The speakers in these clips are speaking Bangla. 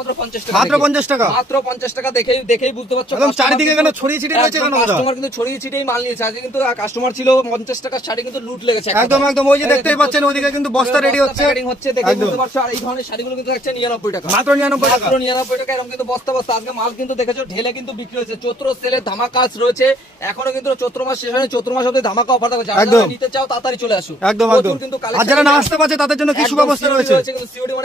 মাত্র 50 টাকা, মাত্র 50 টাকা, মাত্র 50 টাকা। দেখেই বুঝতে পারছো একদম চারিদিকে কেন ছড়িয়ে ছিটিয়ে রয়েছে কেন? কাস্টমার কিন্তু ছড়িয়ে ছিটিয়ে মাল নিয়েছে। আজকে কিন্তু কাস্টমার ছিল 50 টাকার শাড়ি কিন্তু লুট লেগেছে একদম একদম। ওই যে দেখতেই পাচ্ছেন ওইদিকে কিন্তু বস্তা রেডি হচ্ছে, দেখে বুঝতে পারছো। আর এই ধরনের শাড়িগুলো কিন্তু থাকছে 99 টাকা, মাত্র 99 টাকা, মাত্র 99 টাকা। এরকম কিন্তু বস্তা বস্তা আজকে মাল কিন্তু দেখেছো ঢেলে কিন্তু বিক্রি হচ্ছে। চৈত্র সেলে ধামাকা রয়েছে এখনো, কিন্তু চৈত্র মাস শেষ হয়নি, চৈত্র মাস অবধি ধামাকা অফার থাকবে। যারা নিতে চাও তাড়াতাড়ি চলে আসো। একদম একদম। আর যারা না আসতে পারছে তাদের জন্য কি সুব্যবস্থা রয়েছে?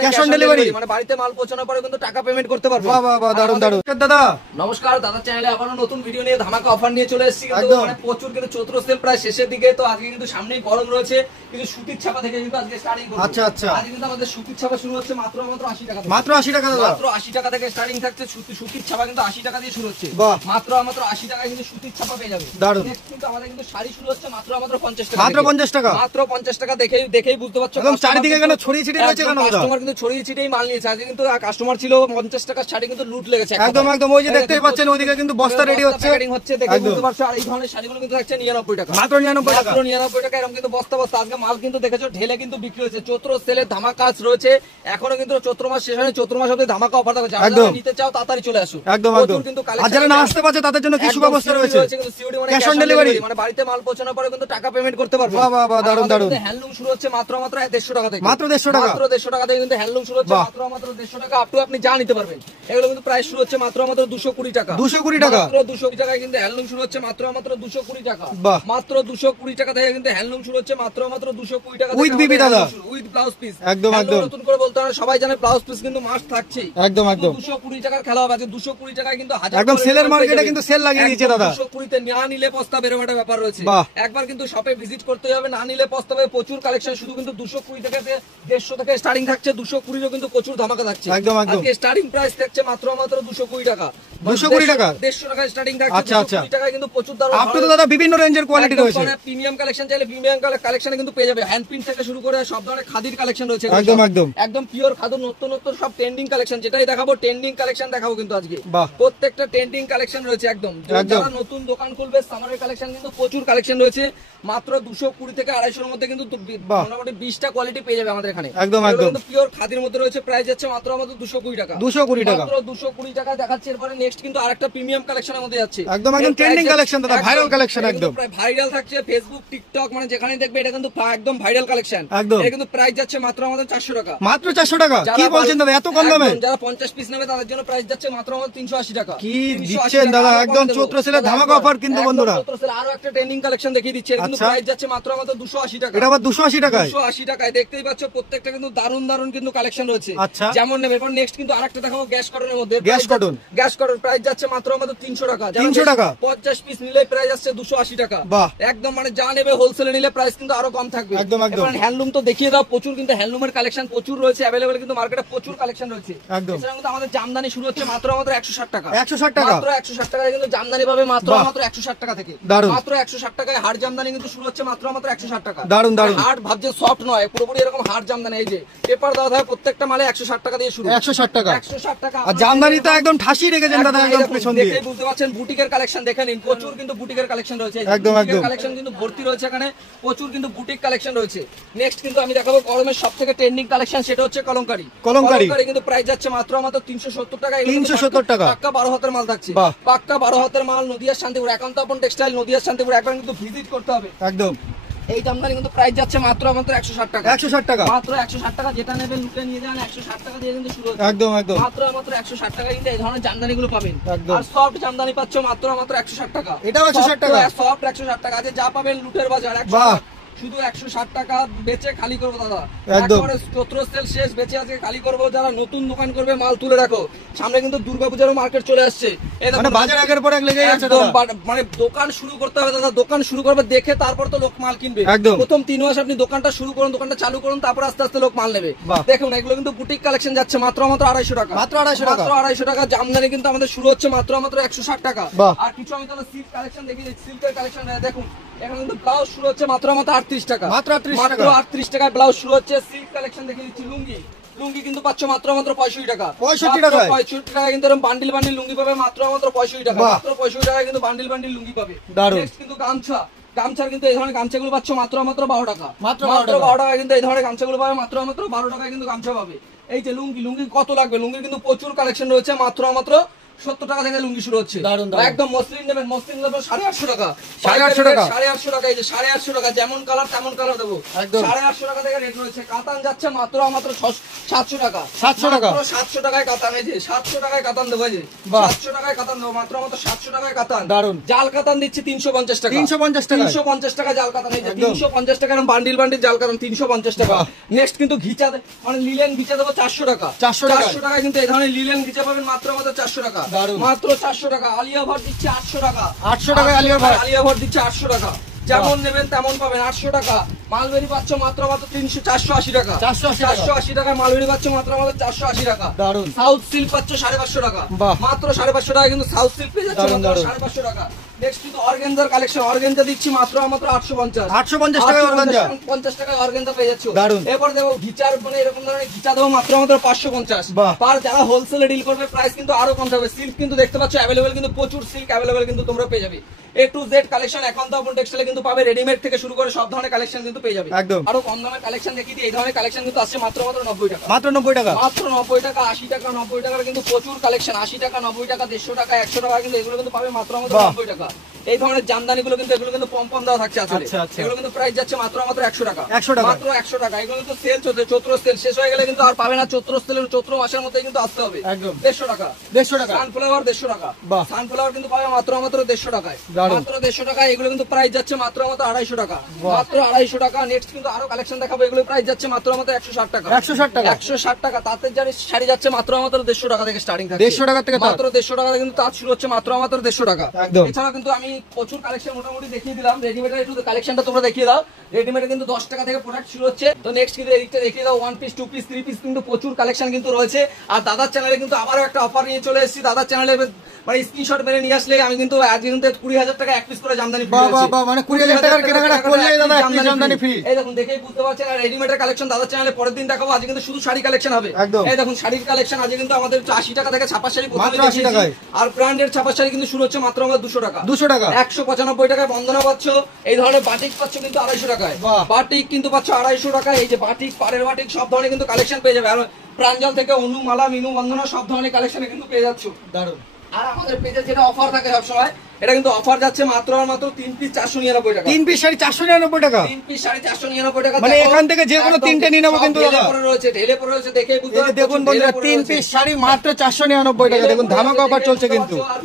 ক্যাশ অন ডেলিভারি, মানে বাড়িতে মাল পৌঁছানোর পরে কিন্তু টাকা পেমেন্ট করতে পারবে। বাহ বাহ বাহ, দারুণ দারুণ। দাদা নমস্কার, দাদা চ্যানেলে আবারো নতুন ভিডিও নিয়ে ধামাকা অফার নিয়ে চলে এসেছি। কিন্তু মানে প্রচুর কিন্তু চৈত্র সেল প্রায় শেষের দিকে, তো আজকে কিন্তু সামনেই গরম রয়েছে, কিন্তু সুতির ছাপা থেকে কিন্তু আজকে স্টার্টিং করব। আচ্ছা আচ্ছা। আজকে কিন্তু আমাদের সুতির ছাপা শুরু হচ্ছে মাত্র 80 টাকা থেকে। মাত্র 80 টাকা দাদা, মাত্র 80 টাকা থেকে স্টার্টিং থাকছে। সুতির ছাপা কিন্তু 80 টাকা দিয়ে শুরু হচ্ছে। মাত্র 80 টাকায় কিন্তু সুতির ছাপা পেয়ে যাবে। দারুণ। কিন্তু আমাদের কিন্তু শাড়ি শুরু হচ্ছে মাত্র 50 টাকা, মাত্র 50 টাকা, মাত্র 50 টাকা। দেখেই বুঝতে পারছো একদম চারিদিকে কেন ছড়িয়ে ছিটিয়ে রয়েছে কেন? কাস্টমার কিন্তু ছড়িয়ে ছিটিয়ে মাল নিয়েছে। আজকে কিন্তু কাস্টমার ছিল 50 টাকার শাড়ি কিন্তু লুট লেগেছে একদম একদম। ওই যে দেখতেই পাচ্ছেন ওইদিকে কিন্তু বস্তা রেডি হচ্ছে, দেখে বুঝতে পারছো। আর এই ধরনের শাড়িগুলো কিন্তু থাকছে 99 টাকা, মাত্র 99 টাকা, মাত্র 99 টাকা। এরকম কিন্তু বস্তা বস্তা আজকে মাল কিন্তু দেখেছো ঢেলে কিন্তু বিক্রি হচ্ছে। চৈত্র সেলে ধামাকা রয়েছে এখনো, কিন্তু চৈত্র মাস শেষ হয়নি, চৈত্র মাস অবধি ধামাকা অফার থাকবে। যারা নিতে চাও তাড়াতাড়ি চলে আসো। একদম একদম। আর যারা না আসতে পারছে তাদের জন্য কি সুব্যবস্থা রয়েছে? ক্যাশ অন ডেলিভারি, মানে বাড়িতে মাল পৌঁছানোর পরে কিন্তু টাকা পেমেন্ট করতে পারবে। বাহ বাহ বাহ, দারুণ দারুণ। হ্যান্ডলুম শুরু হচ্ছে মাত্র 150 টাকা থেকে, মাত্র 150 টাকা, মাত্র 150 টাকা থেকে কিন্তু হ্যান্ডলুম শুরু হচ্ছে মাত্র 150 টাকা। আপ টু আপনি যা নিতে পারবেন। এগুলো কিন্তু প্রাইস শুরু হচ্ছে মাত্র 220 টাকা, 220 টাকা, মাত্র 220 টাকায় কিন্তু হ্যান্ডলুম শুরু হচ্ছে মাত্র 220 টাকা, মাত্র 220 টাকা থেকে কিন্তু হ্যান্ডলুম শুরু হচ্ছে মাত্র 220 টাকা। উইথ বিবি দাদা, উইথ ব্লাউজ পিস। একদম একদম। নতুন করে বলতে হবে, সবাই জানে ব্লাউজ পিস কিন্তু মাস্ট থাকছে। একদম একদম। 220 টাকার খেলা হবে আজকে। 220 টাকায় কিন্তু একদম সেলের মার্কেটে কিন্তু সেল লাগিয়ে দিয়েছে দাদা। 220 তে না নিলে পস্তা বেরোবার ব্যাপার রয়েছে। একবার কিন্তু শপে ভিজিট করতে হবে, না নিলে পস্তাবে। প্রচুর কালেকশন, শুধু কিন্তু 220 টাকা থেকে 150 থেকে স্টার্টিং থাকছে। 220 এর কিন্তু প্রচুর ধামাকা থাকছে। একদম একদম। আজকে স্টার্টিং প্রাইস থাকছে মাত্র 220 টাকা, 220 টাকা, 150 টাকা স্টার্টিং থাকছে। আচ্ছা আচ্ছা। 220 টাকায় কিন্তু প্রচুর দারুণ। আপনি তো দাদা বিভিন্ন রেঞ্জের কোয়ালিটি রয়েছে। প্রিমিয়াম কালেকশন চাইলে প্রিমিয়াম কালেকশনে কিন্তু পেয়ে যাবে। হ্যান্ড প্রিন্ট থেকে শুরু করে সব ধরনের খাদির কালেকশন রয়েছে। একদম একদম। একদম পিওর খাদর, নতুন নতুন সব ট্রেন্ডিং কালেকশন। যেটাই দেখাবো ট্রেন্ডিং কালেকশন দেখাবো কিন্তু আজকে। প্রত্যেকটা ট্রেন্ডিং কালেকশন রয়েছে একদম। যারা নতুন দোকান খুলবে সামারের কালেকশন কিন্তু প্রচুর কালেকশন রয়েছে। মাত্র 220 থেকে 250 এর মধ্যে কিন্তু মোটামুটি 20টা কোয়ালিটি পেয়ে যাবে আমাদের এখানে। একদম একদম। পিওর খাদির মধ্যে রয়েছে। প্রাইস যাচ্ছে মাত্র 220 টাকা, 220 টাকা, মাত্র 220 টাকা দেখাচ্ছে। এরপরে নেক্সট কিন্তু আরেকটা প্রিমিয়াম কালেকশনের মধ্যে যাচ্ছে। একদম একদম ট্রেন্ডিং কালেকশন দাদা, ভাইরাল কালেকশন একদম। প্রায় ভাইরাল থাকছে ফেসবুক, টিকটক, মানে যেখানে দেখবে এটা কিন্তু একদম ভাইরাল কালেকশন। এটা কিন্তু প্রাইস যাচ্ছে মাত্র আমাদের 400 টাকা, মাত্র 400 টাকা। কি বলছেন দাদা, এত কম দামে? যারা 50 পিস নেবে তাদের জন্য প্রাইস যাচ্ছে মাত্র আমাদের 380 টাকা। কি দিচ্ছেন দাদা, একদম চৈত্র সেলে ধামাকা অফার কিন্তু বন্ধুরা। চৈত্র সেলে আরো একটা ট্রেন্ডিং কালেকশন দেখিয়ে দিচ্ছি। এটা কিন্তু প্রাইস যাচ্ছে মাত্র আমাদের 280 টাকা। এটা আবার 280 টাকায়, 280 টাকায়। দেখতেই পাচ্ছ প্রত্যেকটা কিন্তু দারুন দারুন কিন্তু কালেকশন রয়েছে। আচ্ছা, যেমন নেবে। এরপর নেক্সট কিন্তু আরেকটা দেখাবো গ্যাস কটনের মধ্যে। Gas cotton, gas cotton price যাচ্ছে মাত্র আমাদের 300 টাকা, 300 টাকা। 50 পিস নিলে প্রাইস আসছে 280 টাকা। একদম মানে যা নেবে হোলসেলে নিলে প্রাইস কিন্তু আরো কম থাকবে। একদম একদম। হ্যান্ডলুম তো দেখিয়ে দাও, প্রচুর কিন্তু হ্যান্ডলুমের কালেকশন প্রচুর রয়েছে अवेलेबल, কিন্তু মার্কেটে প্রচুর কালেকশন রয়েছে। একদম। এছাড়া কিন্তু আমাদের জামদানি শুরু হচ্ছে মাত্র আমাদের 160 টাকা, 160 টাকা, মাত্র 160 টাকায় কিন্তু জামদানি পাবে। মাত্র 160 টাকা থেকে, মাত্র 160 টাকায় হার্ড জামদানি কিন্তু শুরু হচ্ছে মাত্র 160 টাকা। দারুন দারুন। হার্ড ভাবছে সফট নয়, পুরোপুরি এরকম হার্ড জামদানি। এই যে পেপার দেওয়া থাকে প্রত্যেকটা মালে 160 টাকা দিয়ে শুরু, 160 টাকা, 160 টাকা। আর জামদানি তো একদম ঠাসি রেখেছেন দাদা, একদম পেছন দিয়ে। দেখেই বুঝতে পারছেন বুটিকের কালেকশন দেখে নিন। প্রচুর কিন্তু বুটিকের কালেকশন রয়েছে। একদম একদম। কালেকশন কিন্তু ভর্তি রয়েছে এখানে, প্রচুর কিন্তু বুটিক কালেকশন রয়েছে। নেক্সট কিন্তু আমি দেখাবো গরমের সবথেকে ট্রেন্ডিং কালেকশন, সেটা হচ্ছে কলমকারী। কলমকারী কিন্তু প্রাইস যাচ্ছে মাত্র 370 টাকা, 370 টাকা। পাক্কা 12 হাতের মাল থাকছে, পাক্কা 12 হাতের মাল। নদিয়ার শান্তিপুর, একান্ত আপন টেক্সটাইল, নদিয়ার শান্তিপুর। একবার কিন্তু ভিজিট করতে হবে একদম। এই জামদানি কিন্তু প্রাইস যাচ্ছে মাত্র 160 টাকা, 160 টাকা, মাত্র 160 টাকা। যেটা নেবেন লুটে নিয়ে যান, 160 টাকা দিয়ে কিন্তু শুরু হচ্ছে। একদম একদম। মাত্র 160 টাকা কিন্তু এই ধরনের জামদানি গুলো পাবেন। আর সফট জামদানি পাচ্ছ মাত্র 160 টাকা, এটাও 160 টাকা, সফট 160 টাকা। আজ যা পাবেন লুটের বাজার, শুধু 160 টাকা বেচে খালি করবো দাদা। একবারে চৈত্র সেল শেষ, বেচে আজকে খালি করবো। যারা নতুন দোকান করবে মাল তুলে রাখো, সামনে কিন্তু দুর্গাপূজারও মার্কেট চলে আসছে। মানে বাজার আগের পর এক লেগেই আছে দাদা। মানে দোকান শুরু করতে হবে দাদা, দোকান শুরু করবে দেখে তারপর তো লোক মাল কিনবে। প্রথম 3 মাস আপনি দোকানটা শুরু করুন, দোকানটা চালু করুন, তারপর আস্তে আস্তে লোক মাল নেবে। দেখুন এগুলো কিন্তু বুটিক কালেকশন যাচ্ছে মাত্র 250 টাকা, মাত্র 250 টাকা। জামদানি কিন্তু আমাদের শুরু হচ্ছে মাত্র 160 টাকা। আর কিছু আমি তাহলে সিল্ক কালেকশন দেখি, সিল্কের কালেকশন দেখুন। এখন কিন্তু ব্লাউজ শুরু হচ্ছে মাত্র 38 টাকা, মাত্র 38 টাকায় ব্লাউজ শুরু হচ্ছে। সিল্ক কালেকশন দেখে দিচ্ছি। লুঙ্গি কিন্তু পাচ্ছ মাত্র 65 টাকা, 65 টাকা কিন্তু এরকম বান্ডিল বান্ডিল লুঙ্গি পাবে মাত্র 65 টাকা, মাত্র 65 টাকায় কিন্তু বান্ডিল বান্ডিল লুঙ্গি পাবে। নেক্সট কিন্তু গামছার কিন্তু এই ধরনের গামছাগুলো পাচ্ছ মাত্র 12 টাকা, মাত্র 12 টাকা কিন্তু এই ধরনের গামছাগুলো পাবে মাত্র 12 টাকায় কিন্তু গামছা পাবে। এই যে লুঙ্গি, লুঙ্গি কত লাগবে? লুঙ্গির কিন্তু প্রচুর কালেকশন রয়েছে, মাত্র 70 টাকা থেকে লুঙ্গি শুরু হচ্ছে। একদম মসলিন নেবেন, মসলিন নেবেন 850 টাকা, 850 টাকা, 850 টাকা। এই যে 850 টাকা, যেমন কালার তেমন কালার দেবো। 850 টাকা থেকে রেট রয়েছে। কাতান যাচ্ছে মাত্র 700 টাকা, 700 টাকা, 700 টাকায় কাতান। এই যে 700 টাকায় কাতান দেবো, এই যে 700 টাকায় কাতান দেবো, মাত্র 700 টাকায় কাতান। দারুন। জাল কাতান দিচ্ছি 350 টাকা, 350 টাকা জাল কাতান। এই যে 350 টাকা বান্ডিল বান্ডিল জাল কাতান 350 টাকা। নেক্সট কিন্তু ঘিচা, মানে লিলেন ঘিচা দেবো 400 টাকা, 400 টাকায় কিন্তু এই ধরনের লিলেন ঘিচা পাবেন মাত্র 400 টাকা, মাত্র 400 টাকা। আলিয়া ভাট দিচ্ছে 800 টাকা, 800 টাকায় আলিয়া ভাট দিচ্ছে 800 টাকা। যেমন নেবেন তেমন পাবেন 800 টাকা। মালবেরি পাচ্ছ মাত্র 480 টাকা, 480 টাকায় মালবেরি পাচ্ছ মাত্র 480 টাকা। সাউথ সিল্ক পাচ্ছ 550 টাকা, মাত্র 550 টাকা কিন্তু সাউথ সিল্ক পেয়ে যাচ্ছে, 550 টাকা। নেক্সট কিন্তু অর্গানজার কালেকশন, অর্গানজা দিচ্ছি মাত্র 850 টাকা, 50 টাকায় অর্গানজা পেয়ে যাচ্ছ। এরপর দেবো ঘিচার, মানে এরকম ধরনের ঘিচা দেবো মাত্র 550। আর যারা হোলসেলে ডিল করবে প্রাইস কিন্তু আরো কম থাকবে। সিল্ক কিন্তু দেখতে পাচ্ছ অ্যাভেলেবেল, কিন্তু প্রচুর সিল্ক অ্যাভেলেবেল কিন্তু তোমরা পেয়ে যাবে। A to Z কালেকশন এখন তো আপন টেক্সটাইলে কিন্তু পাবে, রেডিমেড থেকে শুরু করে সব ধরনের কালেকশন কিন্তু পেয়ে যাবে। আরো কম দামের কালেকশন দেখিয়ে দিই। এই ধরনের কালেকশন কিন্তু আসছে মাত্র 90 টাকা, মাত্র 90 টাকা, মাত্র 90 টাকা, 80 টাকা, 90 টাকার কিন্তু প্রচুর কালেকশন। 80 টাকা, 90 টাকা, 150 টাকা, 100 টাকা কিন্তু এগুলো কিন্তু পাবে মাত্র 90 টাকা। এই ধরনের জামদানি গুলো কিন্তু এগুলো কিন্তু পম দেওয়া থাকছে আসলে। এগুলো কিন্তু প্রাইস যাচ্ছে মাত্র 100 টাকা, মাত্র 100 টাকা। এগুলো কিন্তু সেল চলছে, চৈত্র সেল শেষ হয়ে গেলে কিন্তু আর পাবে না। চৈত্র মাসের মধ্যে কিন্তু আসতে হবে। 150 টাকা, 150 টাকা। সানফ্লাওয়ার 150 টাকা, সানফ্লাওয়ার কিন্তু পাবে মাত্র 150 টাকায়, মাত্র 150 টাকা। এগুলো কিন্তু প্রাইস যাচ্ছে মাত্র 250 টাকা, মাত্র 250 টাকা। নেক্সট কিন্তু আরো কালেকশন দেখাবো, এগুলো প্রাইস যাচ্ছে মাত্র 160 টাকা, 160 টাকা। তাঁতের শাড়ি যাচ্ছে মাত্র 150 টাকা থেকে স্টার্টিং থাকে, 150 টাকা থেকে, মাত্র 150 টাকা কিন্তু তাঁত শুরু হচ্ছে মাত্র 150 টাকা। এছাড়া কিন্তু আমি প্রচুর কালেকশন মোটামুটি দেখিয়ে দিলাম। রেডিমেডের একটু কালেকশনটা তোমরা দেখিয়ে দাও। রেডিমেডে কিন্তু 10 টাকা থেকে প্রোডাক্ট শুরু হচ্ছে। তো নেক্সট কিন্তু এদিকটা দেখিয়ে দাও, 1 পিস 2 পিস 3 পিস কিন্তু প্রচুর কালেকশন কিন্তু রয়েছে। আর দাদার চ্যানেলে কিন্তু আবারও একটা অফার নিয়ে চলে এসেছি। দাদার চ্যানেলে মানে স্ক্রিনশট মেরে নিয়ে আসলে আমি কিন্তু আজকে কিন্তু 20,000 টাকা এক পিস করে জামদানি ফ্রি আছে, মানে 20,000 টাকার কেনাকাটা করলে দাদা জামদানি ফ্রি। এই দেখুন, দেখেই বুঝতে পারছেন। আর রেডিমেডের কালেকশন দাদার চ্যানেলে পরের দিন দেখাবো। আজকে কিন্তু শুধু শাড়ি কালেকশন হবে। এই দেখুন শাড়ির কালেকশন আজকে কিন্তু আমাদের 80 টাকা থেকে ছাপা শাড়ি মাত্র 80 টাকায়। আর ব্র্যান্ডের ছাপা শাড়ি কিন্তু শুরু হচ্ছে মাত্র 200 টাকা, 200 টাকা, 195 টাকায় বন্দনা পাচ্ছ। এই ধরনের বাটিক পাচ্ছ কিন্তু 250 টাকায়, বাটিক কিন্তু পাচ্ছ 250 টাকায়। এই যে বাটিক, পাড়ের বাটিক সব ধরনের কিন্তু কালেকশন পেয়ে যাবে। আর প্রাঞ্জল থেকে অনু, মালা, মিনু, বন্দনা সব ধরনের কালেকশনে কিন্তু পেয়ে যাচ্ছ। দারুণ। আর আমাদের পেজে যেটা অফার থাকে সবসময়, এটা কিন্তু অফার যাচ্ছে মাত্র 3 পিস 499 টাকা, 3 পিস শাড়ি 499 টাকা, 3 পিস শাড়ি 499 টাকা। মানে এখান থেকে যে কোনো তিনটে নিয়ে নেবো কিন্তু দাদা। ঢেলে পরে রয়েছে, দেখে বুঝতে পারছেন। দেখুন বন্ধুরা, 3 পিস শাড়ি মাত্র 499 টাকা। দেখুন ধামাকা অফার চলছে কিন্তু। আর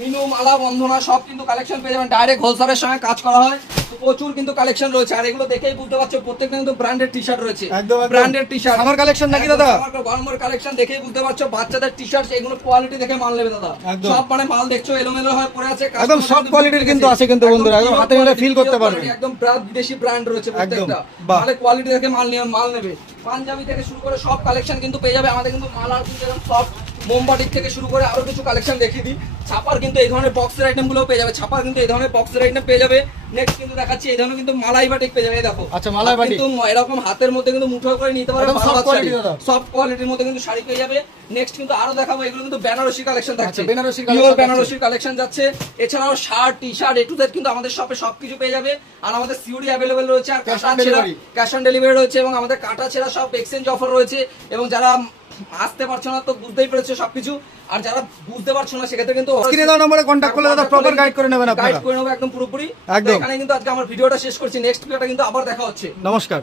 মিনু, মালা, বন্ধনা সব কিন্তু কালেকশন পেয়ে যাবেন। ডাইরেক্ট হোলসেলের সঙ্গে কাজ করা হয়, প্রচুর কিন্তু কালেকশন রয়েছে। আর এগুলো দেখেই বুঝতে পারছো প্রত্যেকটা কিন্তু ব্র্যান্ডেড টি-শার্ট রয়েছে, ব্র্যান্ডেড টি-শার্ট। আমার কালেকশন নাকি দাদা? গরমের কালেকশন দেখেই বুঝতে পারছো। বাচ্চাদের টি-শার্ট, এগুলো কোয়ালিটি দেখে মাল নেবে দাদা। সব মানে মাল দেখছো এলোমেলো হয়ে পড়ে আছে, একদম সব কোয়ালিটির কিন্তু আছে কিন্তু বন্ধুরা, একদম হাতে নিলে ফিল করতে পারবে। একদম বিদেশি ব্র্যান্ড রয়েছে প্রত্যেকটা, মানে কোয়ালিটি দেখে মাল নেবে। পাঞ্জাবি থেকে শুরু করে সব কালেকশন কিন্তু পেয়ে যাবে আমাদের। কিন্তু মাল আর কিন্তু এরকম সব মোমবাটিক থেকে শুরু করে আরো কিছু কালেকশন দেখিয়ে দিই। ছাপার কিন্তু এই ধরনের বক্সের আইটেম গুলো পেয়ে যাবে, ছাপার কিন্তু এই ধরনের বক্সের আইটেম পেয়ে যাবে। নেক্সট কিন্তু দেখাচ্ছি এই ধরনের কিন্তু মালাই বাটিক পেয়ে যাবে। দেখো, আচ্ছা মালাই বাটিক কিন্তু এরকম হাতের মধ্যে কিন্তু মুঠো করে নিতে পারবে, সব কোয়ালিটির মধ্যে কিন্তু শাড়ি পেয়ে যাবে। নেক্সট কিন্তু আরো দেখাবো, এগুলো কিন্তু বেনারসি কালেকশন থাকছে, বেনারসির কালেকশন যাচ্ছে। এছাড়াও shirt, T shirt, A to Z কিন্তু আমাদের শপে সবকিছু পেয়ে যাবে। আর আমাদের সিওডি অ্যাভেলেবেল রয়েছে, আর ক্যাশ অন ডেলিভারি রয়েছে, এবং আমাদের কাটা ছেঁড়া সব এক্সচেঞ্জ অফার রয়েছে। এবং যারা আসতে পারছো না তো বুঝতেই পেরেছো সবকিছু। আর যারা বুঝতে পারছো না সেক্ষেত্রে কিন্তু স্ক্রিনে দেওয়া নম্বরে কন্টাক্ট করলে দাদা প্রপার গাইড করে নেবেন, আপনারা গাইড করে নেব একদম পুরোপুরি। এখানে কিন্তু আজকে আমার ভিডিওটা শেষ করছি। নেক্সট ভিডিওটা কিন্তু আবার দেখা হচ্ছে। নমস্কার।